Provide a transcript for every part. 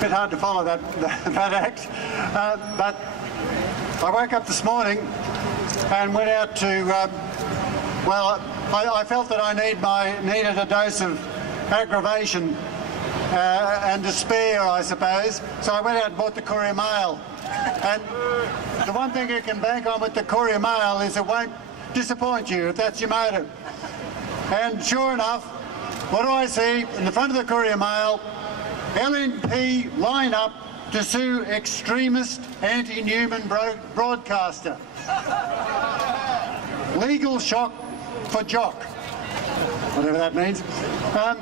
bit hard to follow that act. But I woke up this morning and went out to, I felt that I needed a dose of aggravation and despair, I suppose. So I went out and bought the Courier Mail. And the one thing you can bank on with the Courier Mail is it won't disappoint you if that's your motive. And sure enough, what do I see in the front of the Courier Mail? LNP line up to sue extremist anti-Newman broadcaster. Legal shock for Jock, whatever that means. And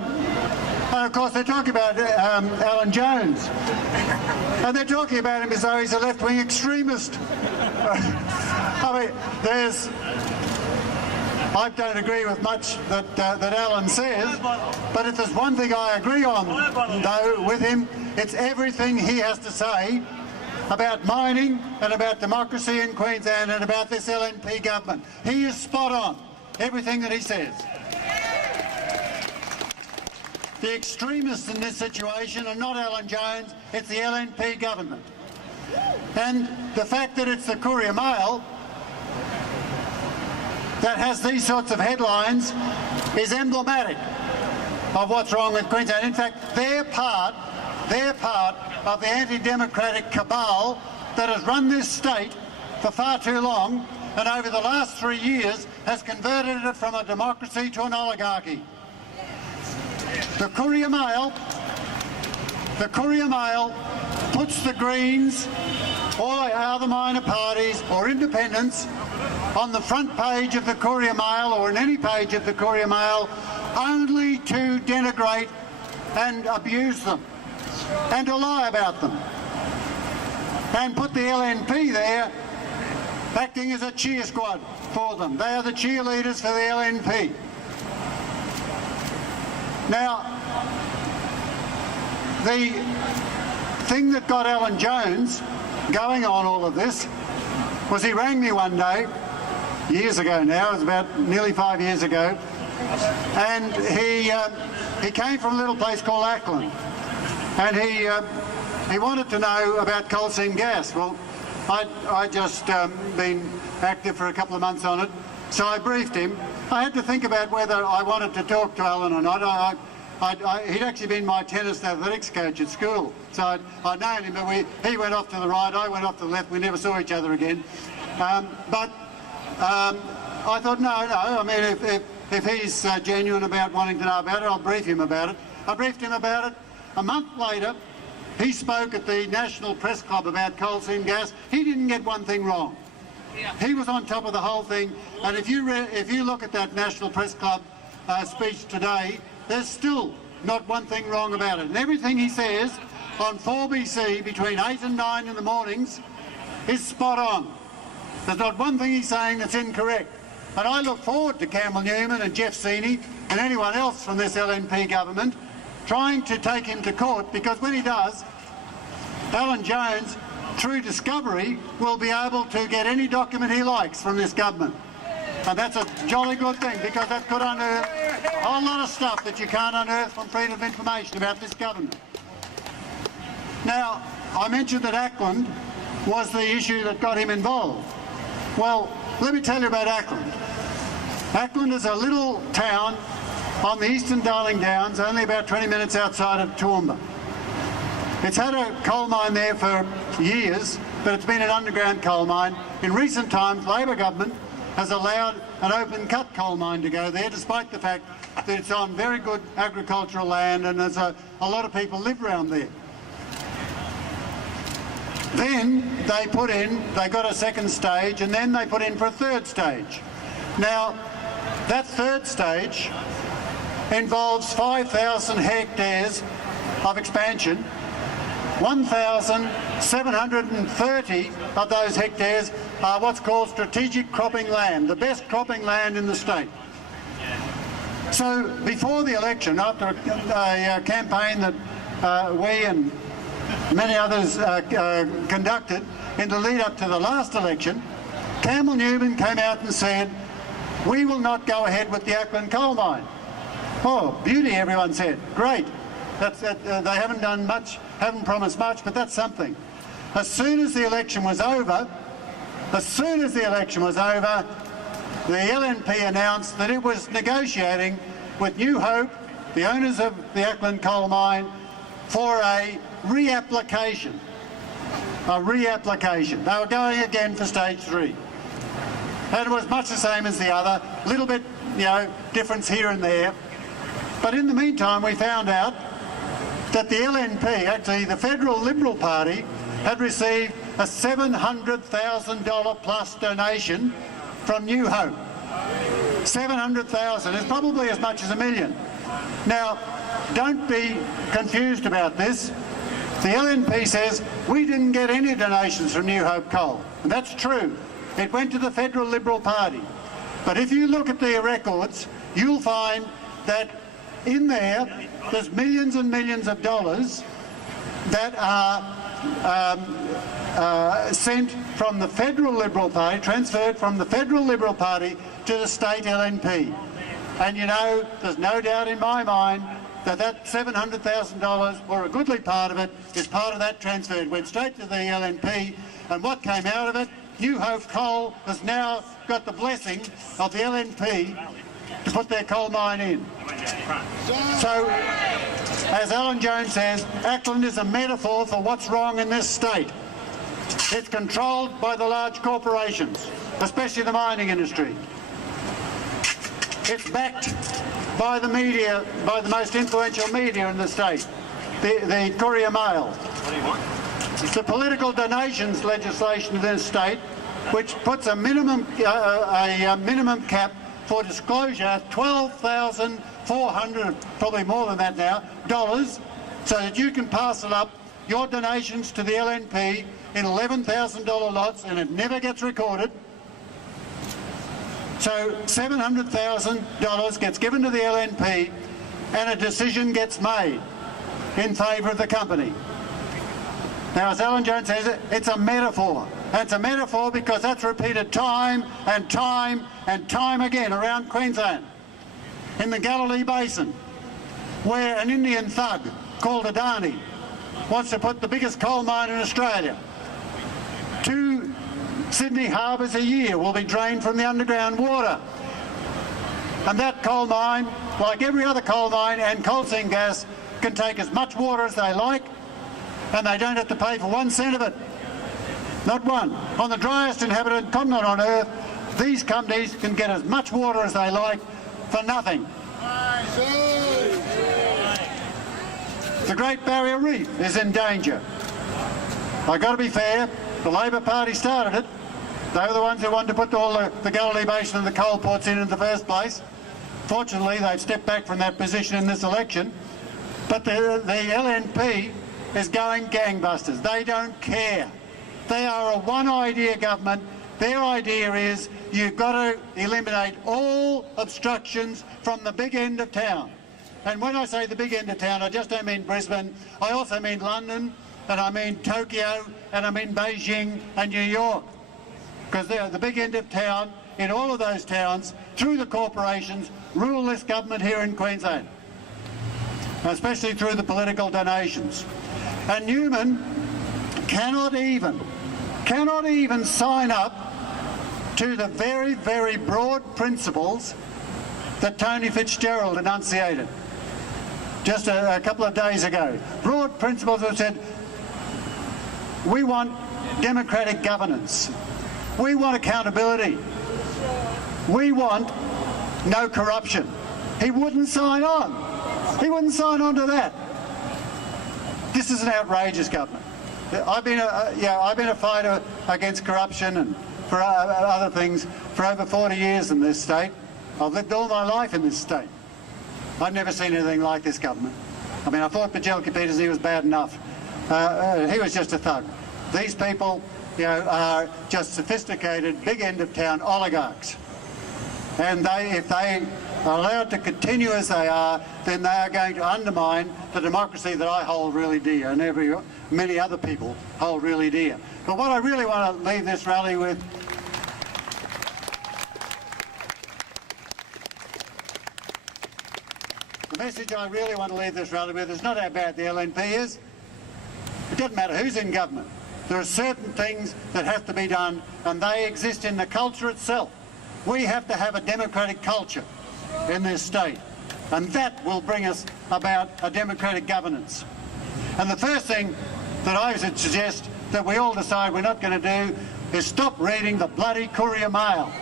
of course they're talking about Alan Jones. And they're talking about him as though he's a left-wing extremist. I mean, I don't agree with much that Alan says, but if there's one thing I agree on, though, with him, it's everything he has to say about mining and about democracy in Queensland and about this LNP government. He is spot on, everything that he says. The extremists in this situation are not Alan Jones, it's the LNP government. And the fact that it's the Courier Mail that has these sorts of headlines is emblematic of what's wrong with Queensland. In fact, they're part of the anti-democratic cabal that has run this state for far too long and over the last 3 years has converted it from a democracy to an oligarchy. The Courier Mail puts the Greens or other minor parties or independents on the front page of the Courier Mail or in any page of the Courier Mail only to denigrate and abuse them and to lie about them and put the LNP there acting as a cheer squad for them. They are the cheerleaders for the LNP. Now, the thing that got Alan Jones going on all of this was he rang me one day, years ago now, it was about nearly 5 years ago, and he came from a little place called Ackland, and he wanted to know about coal seam gas. Well, I'd just been active for a couple of months on it, so I briefed him. I had to think about whether I wanted to talk to Alan or not. He'd actually been my tennis and athletics coach at school, so I'd known him, but he went off to the right, I went off to the left, we never saw each other again. But I thought, no, I mean, if he's genuine about wanting to know about it, I'll brief him about it. I briefed him about it. A month later, he spoke at the National Press Club about coal seam gas. He didn't get one thing wrong. He was on top of the whole thing, and if you look at that National Press Club speech today, there's still not one thing wrong about it. And everything he says on 4BC between 8 and 9 in the mornings is spot on. There's not one thing he's saying that's incorrect. And I look forward to Campbell Newman and Jeff Seeney and anyone else from this LNP government trying to take him to court, because when he does, Alan Jones, through discovery, will be able to get any document he likes from this government. And that's a jolly good thing, because that could unearth a whole lot of stuff that you can't unearth from freedom of information about this government. Now, I mentioned that Ackland was the issue that got him involved. Well, let me tell you about Ackland. Ackland is a little town on the eastern Darling Downs, only about 20 minutes outside of Toowoomba. It's had a coal mine there for years, but it's been an underground coal mine. In recent times, Labor government has allowed an open cut coal mine to go there, despite the fact that it's on very good agricultural land and there's a lot of people live around there. Then they got a second stage, and then they put in for a third stage. Now, that third stage involves 5,000 hectares of expansion. 1,730 of those hectares are what's called strategic cropping land, the best cropping land in the state. So before the election, after a campaign that we and many others conducted in the lead up to the last election, Campbell Newman came out and said, we will not go ahead with the Ackland coal mine. Oh, beauty, everyone said. Great. They haven't done much haven't promised much, but that's something. As soon as the election was over, the LNP announced that it was negotiating with New Hope, the owners of the Acland coal mine, for a reapplication. They were going again for stage 3. And it was much the same as the other, a little bit, difference here and there. But in the meantime, we found out that the LNP, actually the Federal Liberal Party, had received a $700,000 plus donation from New Hope. 700,000 is probably as much as $1 million. Now, don't be confused about this. The LNP says we didn't get any donations from New Hope Coal, and that's true. It went to the Federal Liberal Party. But if you look at their records, you'll find that in there's millions and millions of dollars that are sent from the Federal Liberal Party, transferred from the Federal Liberal Party to the state LNP. And there's no doubt in my mind that that $700,000, or a goodly part of it, is part of that transfer. It went straight to the LNP, and what came out of it, New Hope Coal has now got the blessing of the LNP to put their coal mine in. So, as Alan Jones says, Acland is a metaphor for what's wrong in this state. It's controlled by the large corporations, especially the mining industry. It's backed by the media, by the most influential media in the state, the Courier Mail. The political donations legislation in this state, which puts a minimum cap for disclosure at $12,400, probably more than that now, dollars, so that you can parcel up your donations to the LNP in $11,000 lots, and it never gets recorded. So $700,000 gets given to the LNP, and a decision gets made in favour of the company. Now, as Alan Jones says, it's a metaphor. And it's a metaphor because that's repeated time and time and time again around Queensland, in the Galilee Basin, where an Indian thug called Adani wants to put the biggest coal mine in Australia. 2 Sydney harbours a year will be drained from the underground water. And that coal mine, like every other coal mine and coal seam gas, can take as much water as they like, and they don't have to pay for 1 cent of it. Not one. On the driest inhabited continent on Earth, these companies can get as much water as they like for nothing. The Great Barrier Reef is in danger. I've got to be fair, the Labor Party started it. They were the ones who wanted to put all the Galilee Basin and the coal ports in the first place. Fortunately, they've stepped back from that position in this election. But the LNP is going gangbusters. They don't care. They are a one-idea government. Their idea is you've got to eliminate all obstructions from the big end of town. And when I say the big end of town, I just don't mean Brisbane. I also mean London, and I mean Tokyo, and I mean Beijing and New York. Because they're the big end of town. In all of those towns, through the corporations, rule this government here in Queensland, especially through the political donations. And Newman cannot even sign up to the very, very broad principles that Tony Fitzgerald enunciated just a couple of days ago. Broad principles that said, we want democratic governance, we want accountability, we want no corruption. He wouldn't sign on. He wouldn't sign on to that. This is an outrageous government. I've been a fighter against corruption and for other things for over 40 years in this state. I've lived all my life in this state. I've never seen anything like this government. I mean, I thought Pajelka Peters, he was bad enough. He was just a thug. These people, are just sophisticated, big end of town oligarchs. And if they are allowed to continue as they are, then they are going to undermine the democracy that I hold really dear, and many other people hold really dear. But what I really want to leave this rally with the message I really want to leave this rally with is not how bad the LNP is. Doesn't matter who's in government. There are certain things that have to be done, and they exist in the culture itself. We have to have a democratic culture in this state, and that will bring us about a democratic governance. And the first thing that I would suggest that we all decide we're not going to do is stop reading the bloody Courier Mail.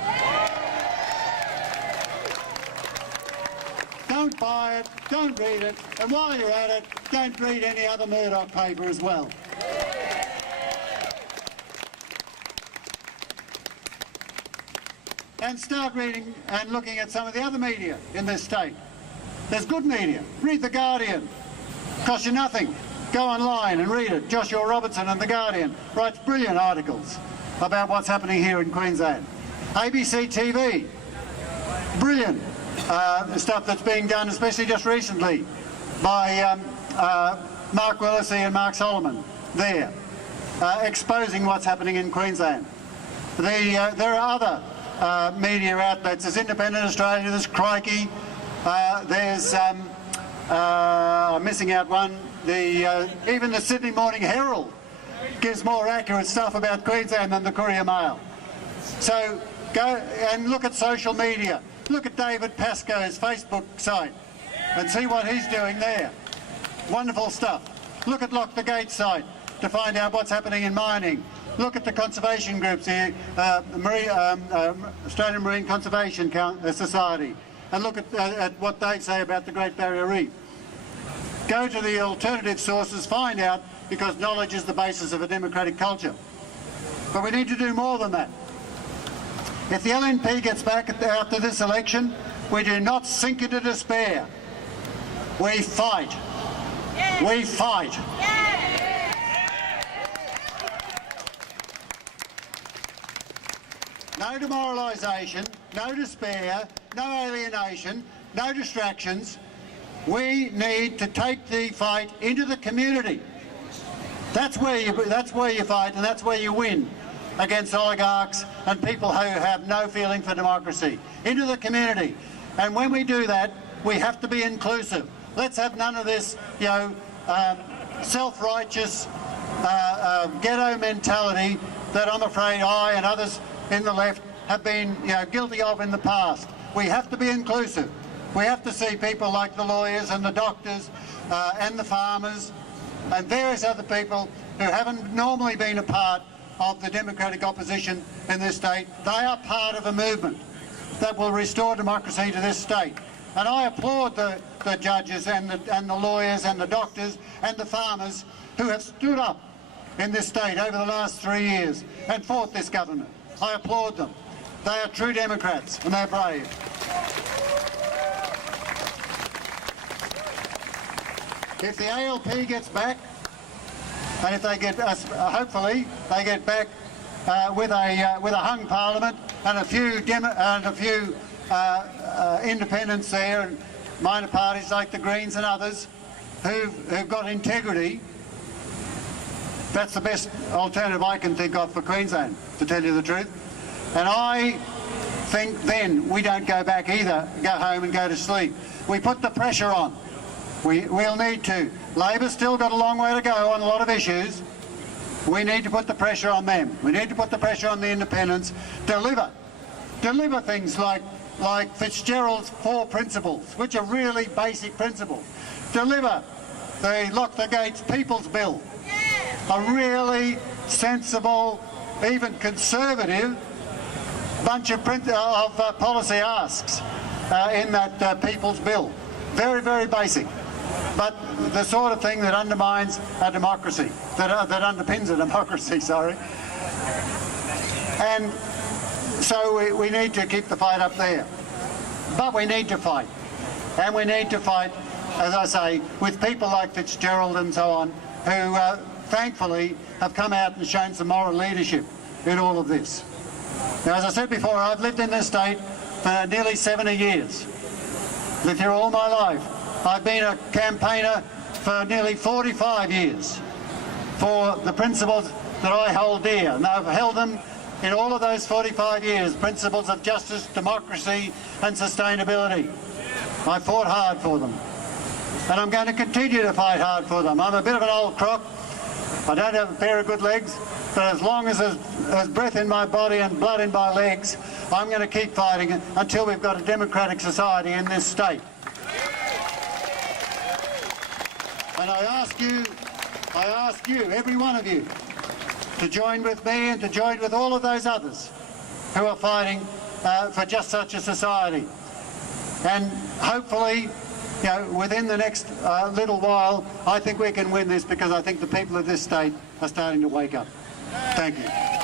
Don't buy it, don't read it, and while you're at it, don't read any other Murdoch paper as well. And start reading and looking at some of the other media in this state. There's good media. Read The Guardian. Costs you nothing. Go online and read it. Joshua Robertson and The Guardian writes brilliant articles about what's happening here in Queensland. ABC TV, brilliant stuff that's being done, especially just recently, by Mark Willisey and Mark Solomon there, exposing what's happening in Queensland. There are other media outlets. There's Independent Australia, there's Crikey, there's, I'm missing out one, even the Sydney Morning Herald gives more accurate stuff about Queensland than the Courier Mail. So go and look at social media. Look at David Pascoe's Facebook site and see what he's doing there. Wonderful stuff. Look at Lock the Gate site to find out what's happening in mining. Look at the conservation groups here, Australian Marine Conservation Society, and look at what they say about the Great Barrier Reef. Go to the alternative sources, find out, because knowledge is the basis of a democratic culture. But we need to do more than that. If the LNP gets back after this election, we do not sink into despair. We fight. We fight. No demoralisation, no despair, no alienation, no distractions. We need to take the fight into the community. That's where you fight, and that's where you win against oligarchs and people who have no feeling for democracy. Into the community. And when we do that, we have to be inclusive. Let's have none of this, self-righteous ghetto mentality that I'm afraid I and others in the left have been guilty of in the past. We have to be inclusive. We have to see people like the lawyers and the doctors and the farmers and various other people who haven't normally been a part of the democratic opposition in this state. They are part of a movement that will restore democracy to this state. And I applaud the judges and the lawyers and the doctors and the farmers who have stood up in this state over the last 3 years and fought this government. I applaud them. They are true Democrats and they're brave. If the ALP gets back, and if they get, hopefully, they get back with a hung parliament and a few independents there and minor parties like the Greens and others who've got integrity, that's the best alternative I can think of for Queensland, to tell you the truth. And I think then we don't go back either, go home and go to sleep. We put the pressure on. We'll need to. Labor's still got a long way to go on a lot of issues. We need to put the pressure on them. We need to put the pressure on the independents. Deliver things like Fitzgerald's 4 principles, which are really basic principles. Deliver the Lock the Gates People's Bill, a really sensible, even conservative bunch of policy asks in that People's Bill. Very, very basic, but the sort of thing that undermines a democracy, that underpins a democracy, sorry. And so we need to keep the fight up there. But we need to fight. And we need to fight, as I say, with people like Fitzgerald and so on, who thankfully have come out and shown some moral leadership in all of this. Now, as I said before, I've lived in this state for nearly 70 years. Lived here all my life. I've been a campaigner for nearly 45 years for the principles that I hold dear, and I've held them in all of those 45 years, principles of justice, democracy and sustainability. I fought hard for them, and I'm going to continue to fight hard for them. I'm a bit of an old crock, I don't have a pair of good legs, but as long as there's breath in my body and blood in my legs, I'm going to keep fighting until we've got a democratic society in this state. And I ask you, every one of you, to join with me and to join with all of those others who are fighting for just such a society. And hopefully, you know, within the next little while, I think we can win this, because I think the people of this state are starting to wake up. Thank you.